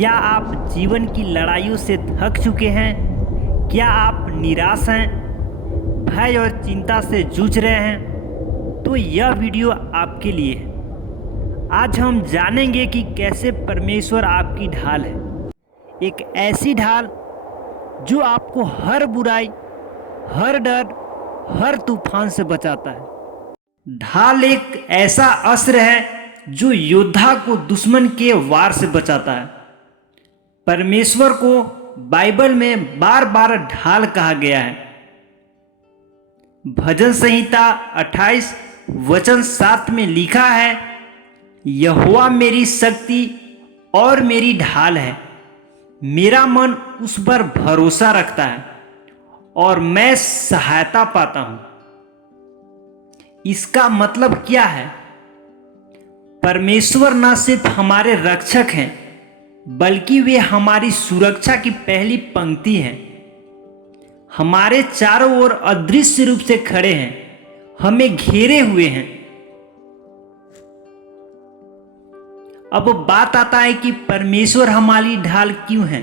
क्या आप जीवन की लड़ाइयों से थक चुके हैं? क्या आप निराश हैं, भय और चिंता से जूझ रहे हैं? तो यह वीडियो आपके लिए है। आज हम जानेंगे कि कैसे परमेश्वर आपकी ढाल है, एक ऐसी ढाल जो आपको हर बुराई, हर डर, हर तूफान से बचाता है। ढाल एक ऐसा अस्त्र है जो योद्धा को दुश्मन के वार से बचाता है। परमेश्वर को बाइबल में बार बार ढाल कहा गया है। भजन संहिता 28 वचन 7 में लिखा है, यहोवा मेरी शक्ति और मेरी ढाल है, मेरा मन उस पर भरोसा रखता है और मैं सहायता पाता हूं। इसका मतलब क्या है? परमेश्वर न सिर्फ हमारे रक्षक हैं, बल्कि वे हमारी सुरक्षा की पहली पंक्ति हैं। हमारे चारों ओर अदृश्य रूप से खड़े हैं, हमें घेरे हुए हैं। अब बात आता है कि परमेश्वर हमारी ढाल क्यों है।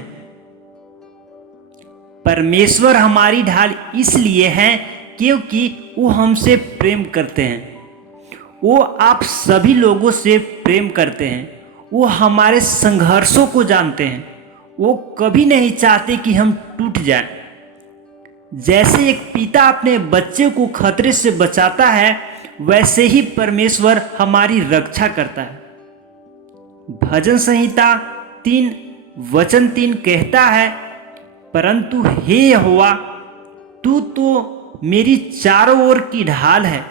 परमेश्वर हमारी ढाल इसलिए है क्योंकि वो हमसे प्रेम करते हैं। वो आप सभी लोगों से प्रेम करते हैं। वो हमारे संघर्षों को जानते हैं। वो कभी नहीं चाहते कि हम टूट जाएं। जैसे एक पिता अपने बच्चे को खतरे से बचाता है, वैसे ही परमेश्वर हमारी रक्षा करता है। भजन संहिता 3 वचन 3 कहता है, परंतु हे यहोवा, तू तो मेरी चारों ओर की ढाल है,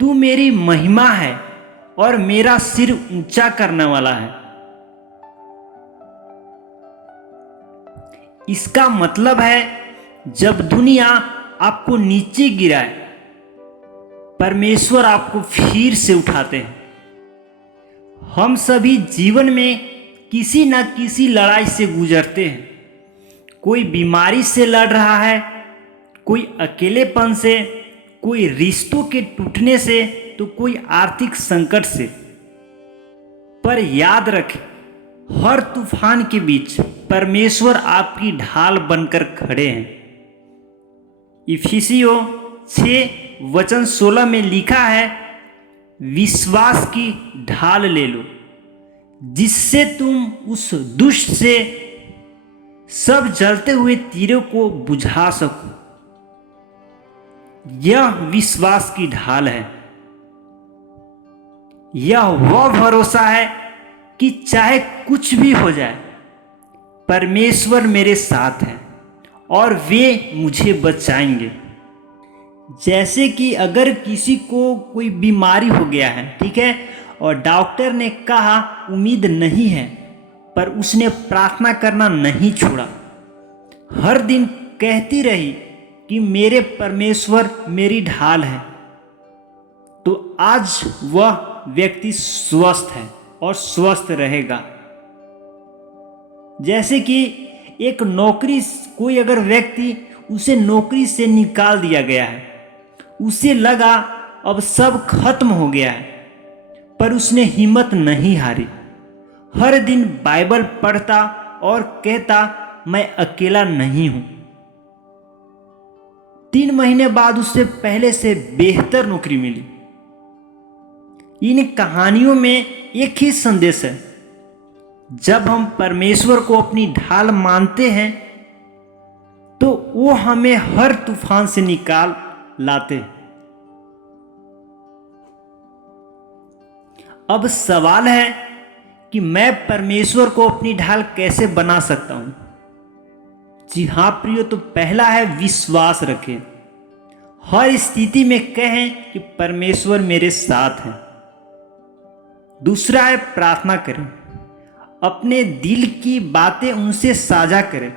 तू मेरी महिमा है और मेरा सिर ऊंचा करने वाला है। इसका मतलब है, जब दुनिया आपको नीचे गिराए, परमेश्वर आपको फिर से उठाते हैं। हम सभी जीवन में किसी न किसी लड़ाई से गुजरते हैं। कोई बीमारी से लड़ रहा है, कोई अकेलेपन से, कोई रिश्तों के टूटने से, तो कोई आर्थिक संकट से। पर याद रखें, हर तूफान के बीच परमेश्वर आपकी ढाल बनकर खड़े हैं। इफिसियों 6 वचन 16 में लिखा है, विश्वास की ढाल ले लो, जिससे तुम उस दुष्ट से सब जलते हुए तीरों को बुझा सको। यह विश्वास की ढाल है। यह वह भरोसा है कि चाहे कुछ भी हो जाए, परमेश्वर मेरे साथ हैं और वे मुझे बचाएंगे। जैसे कि अगर किसी को कोई बीमारी हो गया है, ठीक है, और डॉक्टर ने कहा उम्मीद नहीं है, पर उसने प्रार्थना करना नहीं छोड़ा। हर दिन कहती रही कि मेरे परमेश्वर मेरी ढाल है, तो आज वह व्यक्ति स्वस्थ है और स्वस्थ रहेगा। जैसे कि एक नौकरी, कोई अगर व्यक्ति, उसे नौकरी से निकाल दिया गया है, उसे लगा अब सब खत्म हो गया है, पर उसने हिम्मत नहीं हारी। हर दिन बाइबल पढ़ता और कहता, मैं अकेला नहीं हूं। 3 महीने बाद उसे पहले से बेहतर नौकरी मिली। इन कहानियों में एक ही संदेश है, जब हम परमेश्वर को अपनी ढाल मानते हैं, तो वो हमें हर तूफान से निकाल लाते हैं। अब सवाल है कि मैं परमेश्वर को अपनी ढाल कैसे बना सकता हूं? जी हां प्रियो, तो पहला है विश्वास रखें। हर स्थिति में कहें कि परमेश्वर मेरे साथ है। दूसरा है प्रार्थना करें। अपने दिल की बातें उनसे साझा करें,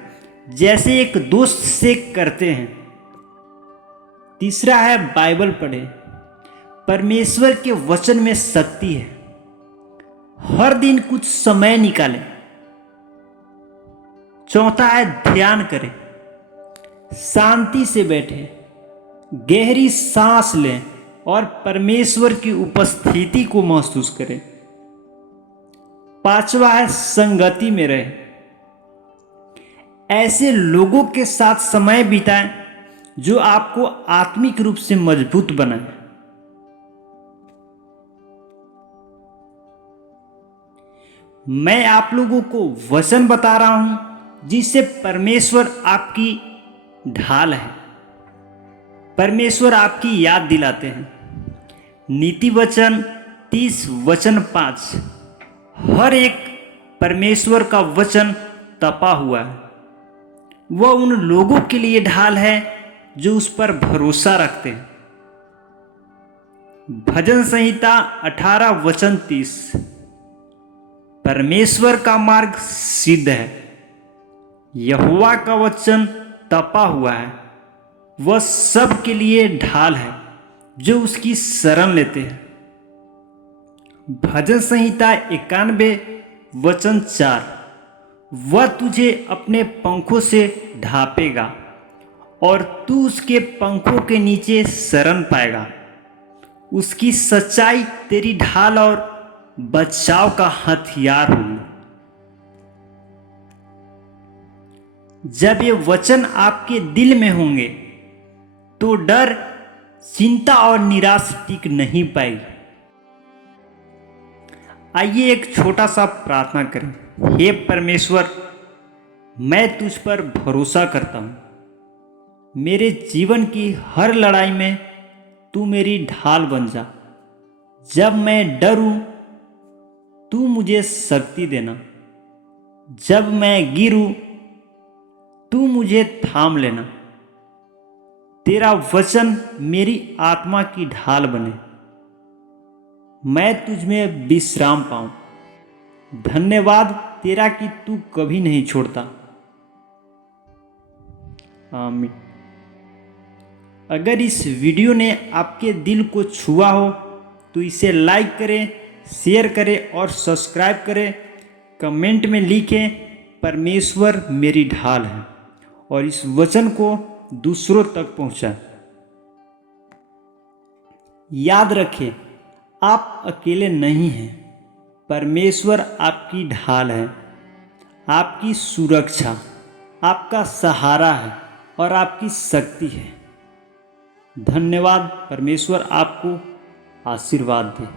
जैसे एक दोस्त से करते हैं। तीसरा है बाइबल पढ़ें। परमेश्वर के वचन में शक्ति है। हर दिन कुछ समय निकालें। चौथा है ध्यान करें। शांति से बैठें, गहरी सांस लें और परमेश्वर की उपस्थिति को महसूस करें। पांचवा है संगति में रहे। ऐसे लोगों के साथ समय बिताएं जो आपको आत्मिक रूप से मजबूत बनाए। मैं आप लोगों को वचन बता रहा हूं जिससे परमेश्वर आपकी ढाल है, परमेश्वर आपकी याद दिलाते हैं। नीति वचन 30 वचन 5। हर एक परमेश्वर का वचन तपा हुआ है। वह उन लोगों के लिए ढाल है जो उस पर भरोसा रखते हैं। भजन संहिता 18 वचन 30। परमेश्वर का मार्ग सिद्ध है, यहोवा का वचन तपा हुआ है। वह सब के लिए ढाल है जो उसकी शरण लेते हैं। भजन संहिता 91 वचन 4। वह तुझे अपने पंखों से ढांपेगा और तू उसके पंखों के नीचे शरण पाएगा। उसकी सच्चाई तेरी ढाल और बचाव का हथियार होगी। जब ये वचन आपके दिल में होंगे तो डर, चिंता और निराशा टिक नहीं पाएगी। आइए एक छोटा सा प्रार्थना करें। हे परमेश्वर, मैं तुझ पर भरोसा करता हूँ। मेरे जीवन की हर लड़ाई में तू मेरी ढाल बन जा। जब मैं डरूं, तू मुझे शक्ति देना। जब मैं गिरूं, तू मुझे थाम लेना। तेरा वचन मेरी आत्मा की ढाल बने। मैं तुझ में विश्राम पाऊं। धन्यवाद तेरा कि तू कभी नहीं छोड़ता। आमीन। अगर इस वीडियो ने आपके दिल को छुआ हो तो इसे लाइक करें, शेयर करें और सब्सक्राइब करें। कमेंट में लिखें, परमेश्वर मेरी ढाल है, और इस वचन को दूसरों तक पहुंचाएं। याद रखें, आप अकेले नहीं हैं। परमेश्वर आपकी ढाल है, आपकी सुरक्षा, आपका सहारा है और आपकी शक्ति है। धन्यवाद। परमेश्वर आपको आशीर्वाद दे।